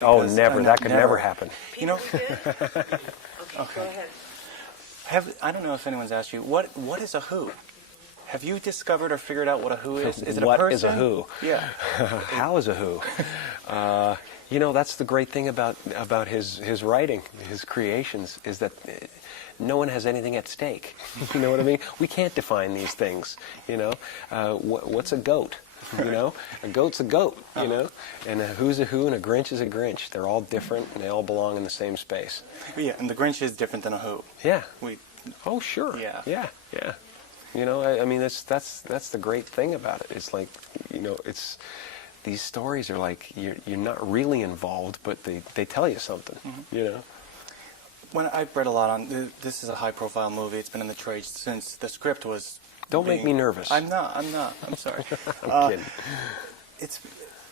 Oh, never. That could never happen. You know, Okay, go ahead. I don't know if anyone's asked you, what is a who? Have you discovered or figured out what a who is? Is it a person? What is a who? Yeah. How is a who? You know, that's the great thing about his writing, his creations, is that no one has anything at stake. You know what I mean? We can't define these things. You know, what's a goat? You know, a goat's a goat. You know, and a who's a who and a Grinch is a Grinch. They're all different and they all belong in the same space. Yeah, and the Grinch is different than a who. Yeah. Oh, sure. Yeah. Yeah. Yeah. You know, I mean, that's the great thing about it. It's like, you know, these stories are like you're not really involved, but they tell you something. Mm-hmm. You know. When I've read a lot on this is a high-profile movie. It's been in the trade since the script was. Don't make me nervous. I'm not. I'm sorry. I'm kidding. It's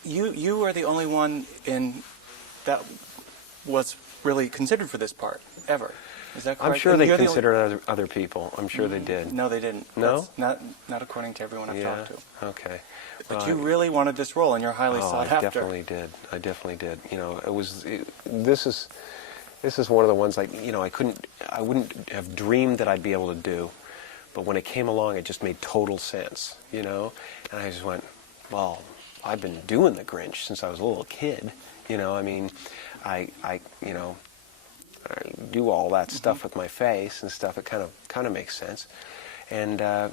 you are the only one in that was really considered for this part ever. Is that correct? I'm sure they considered other people. I'm sure they did. No, they didn't. No? That's not according to everyone I've talked to. Okay. But you really wanted this role, and you're highly sought after. I definitely did. I definitely did. You know, this is one of the ones you know, I wouldn't have dreamed that I'd be able to do, but when it came along, it just made total sense. You know, and I just went, well, I've been doing the Grinch since I was a little kid. You know, I mean, I you know. I do all that stuff with my face and stuff. It kind of makes sense, and I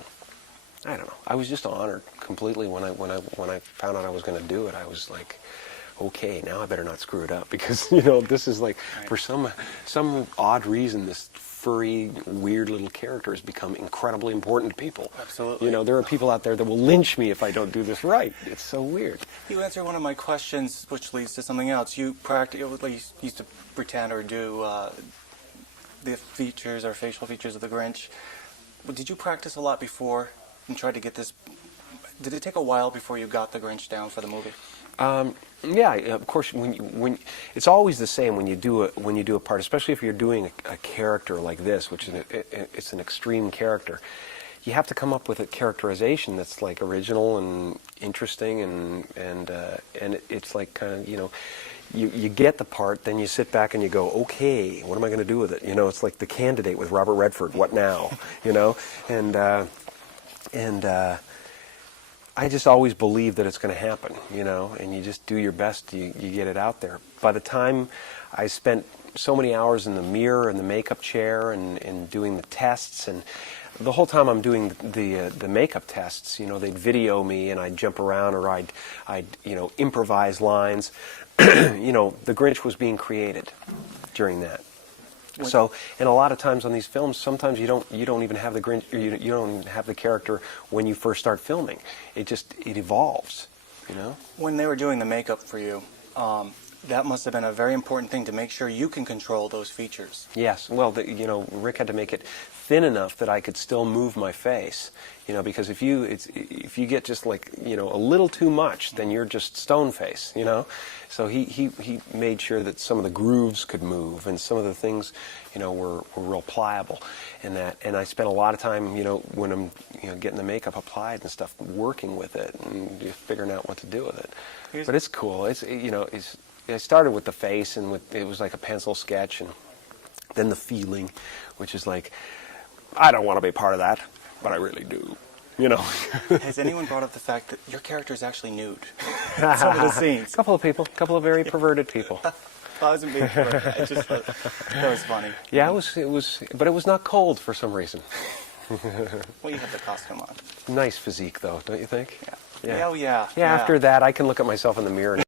don't know. I was just honored completely when I found out I was going to do it. I was like, okay, now I better not screw it up because you know this is like for some odd reason this furry weird little character has become incredibly important to people. Absolutely. You know, there are people out there that will lynch me if I don't do this right. It's so weird. You answered one of my questions, which leads to something else. You used to pretend or do the features or facial features of the Grinch. Did you practice a lot before and try to get this? Did it take a while before you got the Grinch down for the movie? Yeah, of course. When it's always the same when you do a part, especially if you're doing a character like this, which is it's an extreme character. You have to come up with a characterization that's like original and interesting, and it's like kind of, you know, you get the part, then you sit back and you go, okay, what am I going to do with it? You know, it's like The Candidate with Robert Redford. What now? You know, and I just always believe that it's going to happen, you know, and you just do your best, you get it out there. By the time I spent so many hours in the mirror and the makeup chair and doing the tests, and the whole time I'm doing the makeup tests, you know, they'd video me and I'd jump around or I'd you know, improvise lines. You know, the Grinch was being created during that. So, and a lot of times on these films, sometimes you don't even have the Grinch, you don't even have the character when you first start filming. It evolves, you know. When they were doing the makeup for you, that must have been a very important thing to make sure you can control those features. Yes. Well, you know, Rick had to make it thin enough that I could still move my face. You know, because if you get just like, you know, a little too much, then you're just stone face, you know. So he made sure that some of the grooves could move and some of the things, you know, were real pliable, and I spent a lot of time, you know, when I'm, you know, getting the makeup applied and stuff, working with it and just figuring out what to do with it. But it's cool. It's, you know, I started with the face, and it was like a pencil sketch, and then the feeling, which is like, I don't want to be part of that, but I really do, you know. Has anyone brought up the fact that your character is actually nude? Some of the scenes. A couple of people, a couple of very perverted people. I wasn't being perverted. I just thought that was funny. Yeah, it was, but it was not cold for some reason. Well, you have the costume on. Nice physique, though, don't you think? Yeah. Oh, yeah. Yeah. After that, I can look at myself in the mirror and